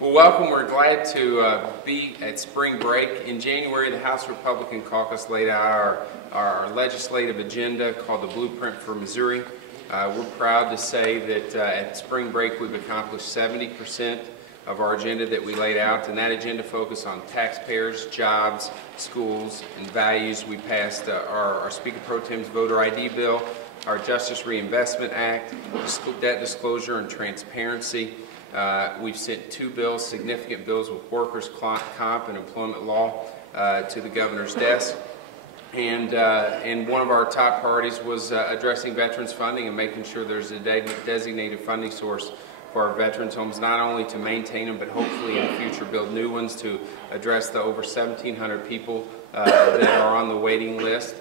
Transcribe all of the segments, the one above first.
Well, welcome. We're glad to be at spring break. In January, the House Republican Caucus laid out our legislative agenda called the Blueprint for Missouri. We're proud to say that at spring break we've accomplished 70% of our agenda that we laid out, and that agenda focused on taxpayers, jobs, schools, and values. We passed our Speaker Pro Tem's voter ID bill, our Justice Reinvestment Act, debt disclosure and transparency. We've sent two bills, significant bills with workers' comp and employment law to the governor's desk. And one of our top priorities was addressing veterans funding and making sure there's a designated funding source for our veterans homes, not only to maintain them, but hopefully in the future build new ones to address the over 1,700 people that are on the waiting list.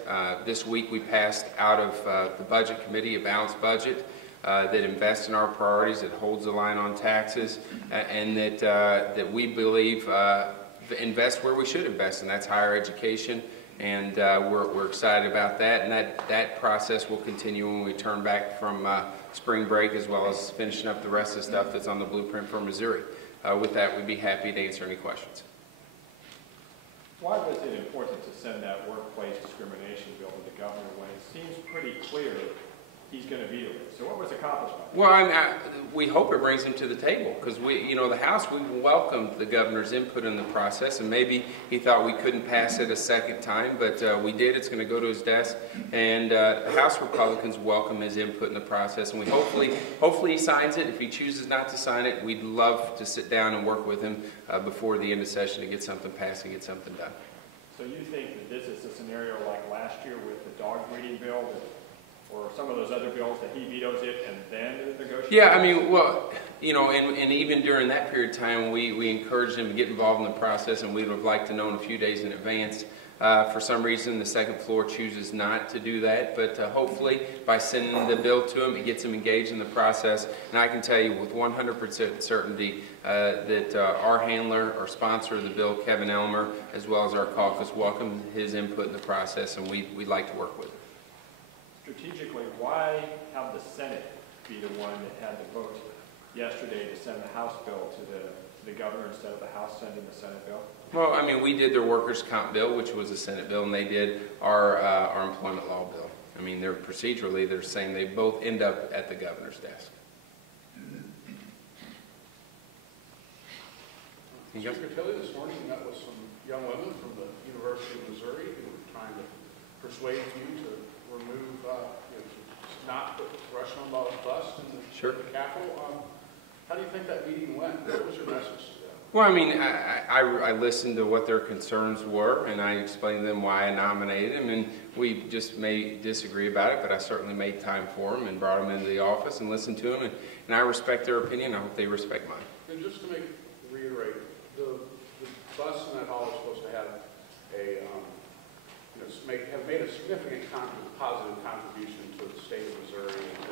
This week we passed out of the Budget Committee a balanced budget that invests in our priorities, that holds the line on taxes, and that we believe invest where we should invest, and that's higher education. And we're excited about that, and that process will continue when we turn back from spring break, as well as finishing up the rest of the stuff that's on the Blueprint for Missouri. With that, we'd be happy to answer any questions. Why was it important to send that workplace discrimination bill to the governor when it seems pretty clear he's going to veto it? So what was accomplished by that? Well, we hope it brings him to the table, because the House, we welcomed the governor's input in the process, and maybe he thought we couldn't pass it a second time, but we did. It's going to go to his desk, and the House Republicans welcome his input in the process, and we hopefully he signs it. If he chooses not to sign it, we'd love to sit down and work with him before the end of session to get something passed and get something done. So you think that this is a scenario like last year with the dog breeding bill, or some of those other bills, that he vetoes it and then negotiates? Yeah, I mean, well, and even during that period of time, we encouraged him to get involved in the process, and we would have liked to know in a few days in advance. For some reason, the second floor chooses not to do that, but hopefully by sending the bill to him, it gets him engaged in the process. And I can tell you with 100% certainty that our handler, our sponsor of the bill, Kevin Elmer, as well as our caucus, welcome his input in the process, and we'd like to work with him. Strategically, why have the Senate be the one that had the vote yesterday to send the House bill to the governor instead of the House sending the Senate bill? Well, I mean, we did their workers' comp bill, which was a Senate bill, and they did our employment law bill. I mean, procedurally, they're saying they both end up at the governor's desk. Speaker Tilley, this morning you met with some young women from the University of Missouri who were trying to persuade you to remove, not put Rush Limbaugh's bust in the Capitol. How do you think that meeting went? What was your message to them? Well, I mean, I listened to what their concerns were, and I explained to them why I nominated him, and we just may disagree about it, but I certainly made time for them and brought them into the office and listened to them, and I respect their opinion. I hope they respect mine. And just to reiterate, the bus in that hall is supposed to have have made a significant positive contribution to the state of Missouri and to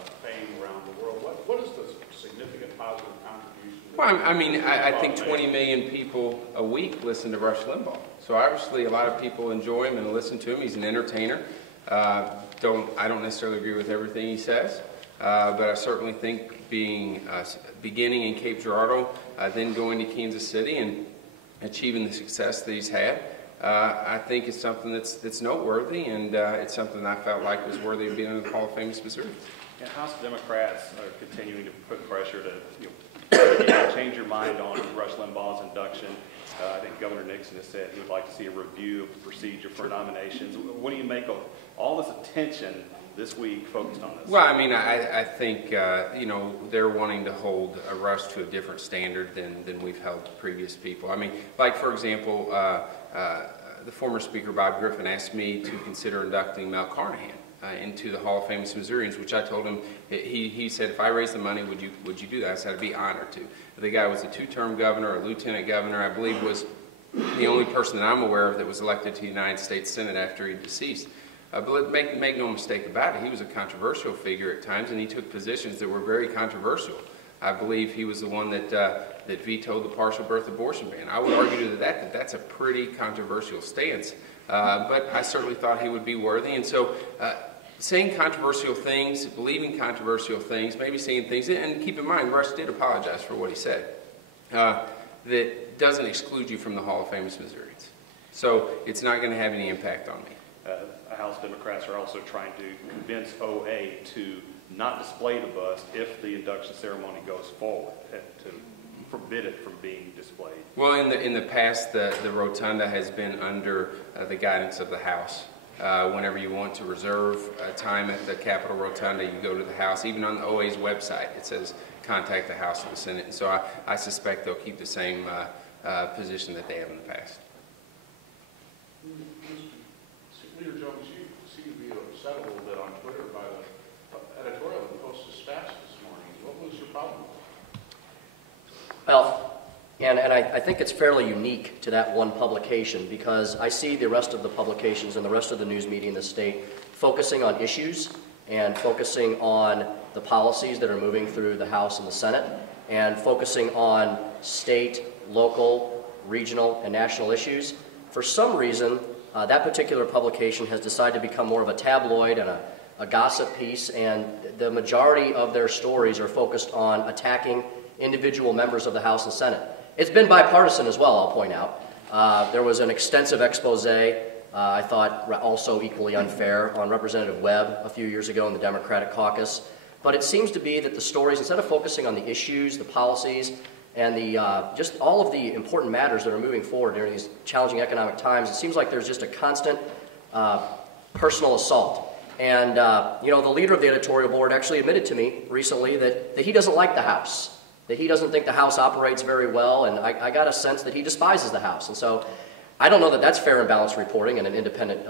its fame around the world. What is the significant positive contribution? Well, I mean, I think 20 million people a week listen to Rush Limbaugh. So obviously a lot of people enjoy him and listen to him. He's an entertainer. I don't necessarily agree with everything he says, but I certainly think beginning in Cape Girardeau, then going to Kansas City and achieving the success that he's had, I think it's something that's noteworthy, and it's something that I felt like was worthy of being in the Hall of Fame of Missouri. And House Democrats are continuing to put pressure to change your mind on Rush Limbaugh's induction. I think Governor Nixon has said he would like to see a review of the procedure for nominations. What do you make of all this attention this week focused on this? Well, I mean, I think, they're wanting to hold Rush to a different standard than we've held previous people. I mean, like, for example, the former Speaker Bob Griffin asked me to consider inducting Mel Carnahan into the Hall of Fame of Missourians, which I told him, he said, if I raised the money, would you do that? I said, I'd be honored to. The guy was a two-term governor, a lieutenant governor, I believe was the only person that I'm aware of that was elected to the United States Senate after he deceased. But make no mistake about it, he was a controversial figure at times, and he took positions that were very controversial. I believe he was the one that vetoed the partial birth abortion ban. I would argue to that that's a pretty controversial stance, but I certainly thought he would be worthy. And so saying controversial things, believing controversial things, maybe saying things, and keep in mind, Rush did apologize for what he said. that doesn't exclude you from the Hall of Famous Missourians. So it's not going to have any impact on me. House Democrats are also trying to convince OA to not display the bust if the induction ceremony goes forward, to forbid it from being displayed. Well, in the past, the rotunda has been under the guidance of the House. Whenever you want to reserve time at the Capitol Rotunda, you go to the House. Even on the OA's website, it says contact the House or the Senate. And so I suspect they'll keep the same position that they have in the past. Leader Jones, you seem to be upset a little bit on Twitter by the editorial that posted stats this morning. What was your problem? Well, and I think it's fairly unique to that one publication, because I see the rest of the publications and the rest of the news media in the state focusing on issues and focusing on the policies that are moving through the House and the Senate, and focusing on state, local, regional, and national issues. For some reason, that particular publication has decided to become more of a tabloid and a gossip piece, and the majority of their stories are focused on attacking individual members of the House and Senate. It's been bipartisan as well, I'll point out. There was an extensive expose, I thought also equally unfair, on Representative Webb a few years ago in the Democratic caucus. But it seems to be that the stories, instead of focusing on the issues, the policies, and just all of the important matters that are moving forward during these challenging economic times, it seems like there's just a constant personal assault. And the leader of the editorial board actually admitted to me recently that he doesn't like the House, that he doesn't think the House operates very well, and I got a sense that he despises the House. And so I don't know that that's fair and balanced reporting and an independent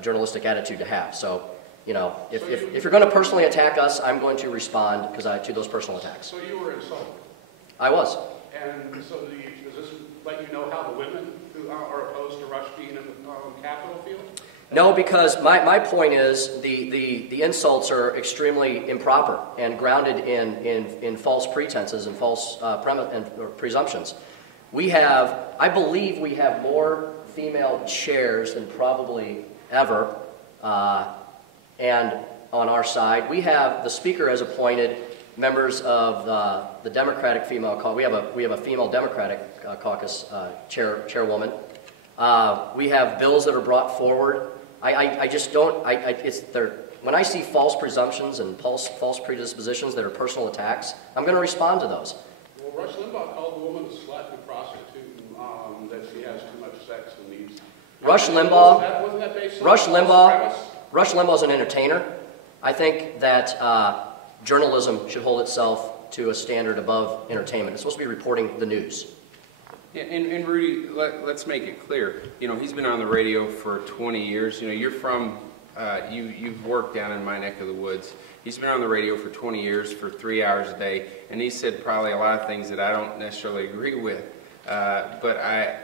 journalistic attitude to have. So, if you're going to personally attack us, I'm going to respond to those personal attacks. So you were insulted? I was. And so does this let you know how the women who are opposed to Rush being in the Capitol feel? No, because my point is the insults are extremely improper and grounded in false pretenses and false presumptions. I believe we have more female chairs than probably ever, and on our side, the Speaker has appointed members of the Democratic female caucus. We have a female Democratic caucus chairwoman. We have bills that are brought forward. I just don't. When I see false presumptions and false predispositions that are personal attacks, I'm going to respond to those. Well, Rush Limbaugh called the woman a slut and a prostitute, and that she has too much sex and needs. Rush Limbaugh. Wasn't that based on Rush Limbaugh is an entertainer. I think that journalism should hold itself to a standard above entertainment. It's supposed to be reporting the news. Yeah, and Rudy, let's make it clear. He's been on the radio for 20 years. You're from, you've worked down in my neck of the woods. He's been on the radio for 20 years, for 3 hours a day, and he said probably a lot of things that I don't necessarily agree with.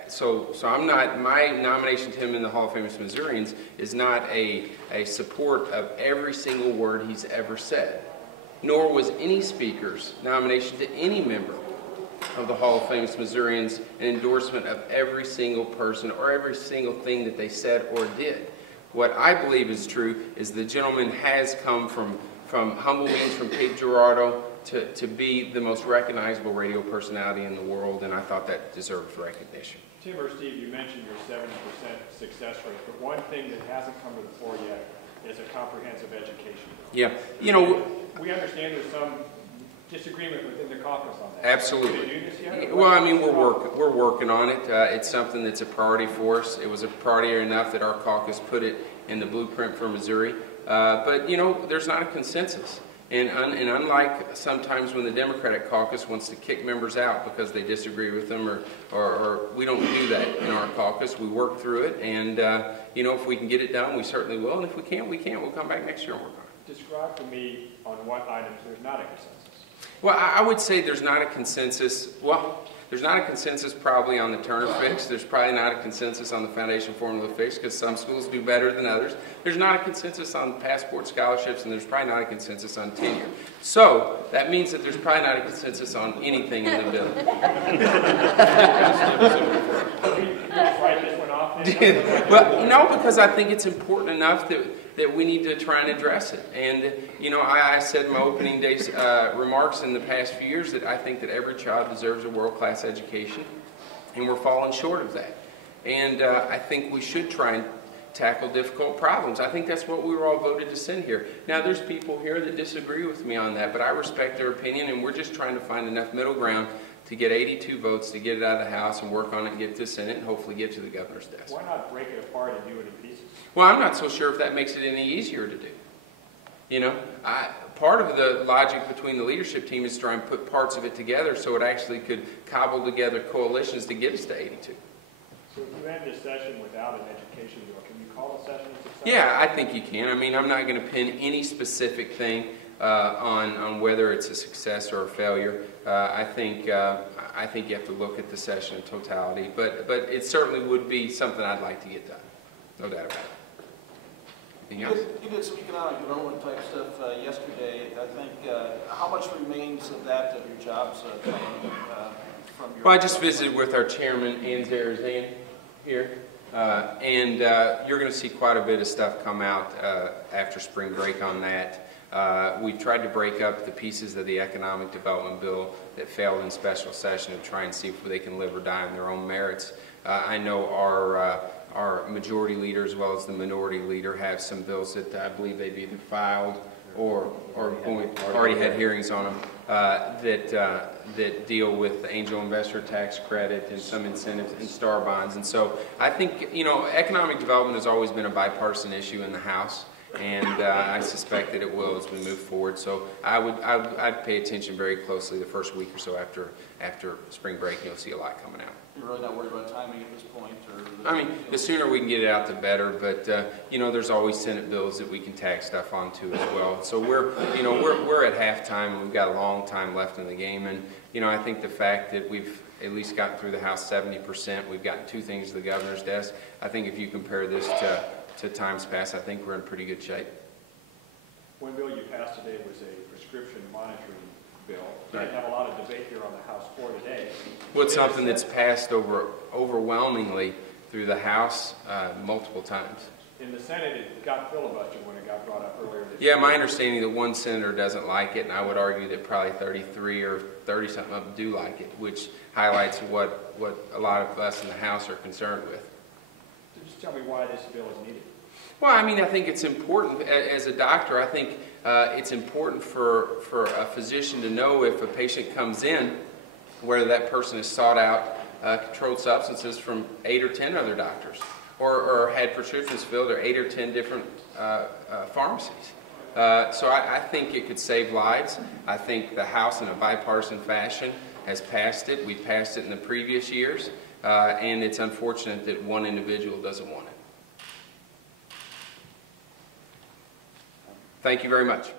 So I'm not, my nomination to him in the Hall of Famous Missourians is not a support of every single word he's ever said, nor was any speaker's nomination to any member of the Hall of Famous Missourians an endorsement of every single person or every single thing that they said or did. What I believe is true is the gentleman has come from humble means from Cape Girardeau to be the most recognizable radio personality in the world, and I thought that deserves recognition. Tim or Steve, you mentioned your 70% success rate, but one thing that hasn't come to the fore yet is a comprehensive education bill. Yeah, we understand there's some disagreement within the caucus on that. Absolutely. Did you do this yet? Well, I mean, we're working on it. It's something that's a priority for us. It was a priority enough that our caucus put it in the blueprint for Missouri. But there's not a consensus. And unlike sometimes when the Democratic caucus wants to kick members out because they disagree with them, or we don't do that in our caucus. We work through it, and if we can get it done, we certainly will. And if we can't, we can't. We'll come back next year and work on it. Describe to me on what items there's not a consensus. Well, I would say there's not a consensus. Well, there's not a consensus probably on the Turner fix. There's probably not a consensus on the foundation formula fix because some schools do better than others. There's not a consensus on passport scholarships, and there's probably not a consensus on tenure. So that means that there's probably not a consensus on anything in the bill. Write this one off then? Well, no, because I think it's important enough that that we need to try and address it. And, you know, I said in my opening day's remarks in the past few years that I think that every child deserves a world-class education, and we're falling short of that. And I think we should try and tackle difficult problems. I think that's what we were all voted to send here. Now, there's people here that disagree with me on that, but I respect their opinion, and we're just trying to find enough middle ground to get 82 votes to get it out of the House and work on it and get it to the Senate and hopefully get to the governor's desk. Why not break it apart and do it in pieces? Well, I'm not so sure if that makes it any easier to do. You know, part of the logic between the leadership team is to try and put parts of it together so it actually could cobble together coalitions to get us to 82. So if you end this session without an education bill, can you call the session a success? Yeah, I think you can. I mean, I'm not going to pin any specific thing on whether it's a success or a failure. I think you have to look at the session in totality, but it certainly would be something I'd like to get done. No doubt about it. Anything else? You did some economic development type stuff yesterday. I think, how much remains of that of your jobs plan from your... Well, I just visited with our chairman, Ann Zarazan, here, and you're going to see quite a bit of stuff come out after spring break on that. We've tried to break up the pieces of the economic development bill that failed in special session and try and see if they can live or die on their own merits. I know our majority leader as well as the minority leader have some bills that I believe they've either filed or already had hearings on them that deal with the angel investor tax credit and some incentives and star bonds. And so I think, you know, economic development has always been a bipartisan issue in the House, and I suspect that it will as we move forward. So I'd pay attention very closely the first week or so after spring break. You'll see a lot coming out. You're really not worried about timing at this point? I mean, the sooner we can get it out, the better. But you know, there's always Senate bills that we can tack stuff onto as well. So we're at halftime. We've got a long time left in the game, and you know, I think the fact that we've at least gotten through the House 70%, we've gotten 2 things to the governor's desk. I think if you compare this to times past, I think we're in pretty good shape. One bill you passed today was a prescription monitoring bill. We Right. didn't have a lot of debate here on the House floor today. Well, it's something that's passed overwhelmingly through the House multiple times. In the Senate, it got filibustered when it got brought up earlier this Yeah, year. my understanding that one senator doesn't like it, and I would argue that probably 33 or 30-something of them do like it, which highlights what a lot of us in the House are concerned with. So just tell me why this bill is needed. Well, I mean, I think it's important. As a doctor, I think it's important for a physician to know if a patient comes in, whether that person has sought out controlled substances from 8 or 10 other doctors, or had prescriptions filled at 8 or 10 different pharmacies. So I think it could save lives. I think the House, in a bipartisan fashion, has passed it. We passed it in the previous years, and it's unfortunate that one individual doesn't want it. Thank you very much.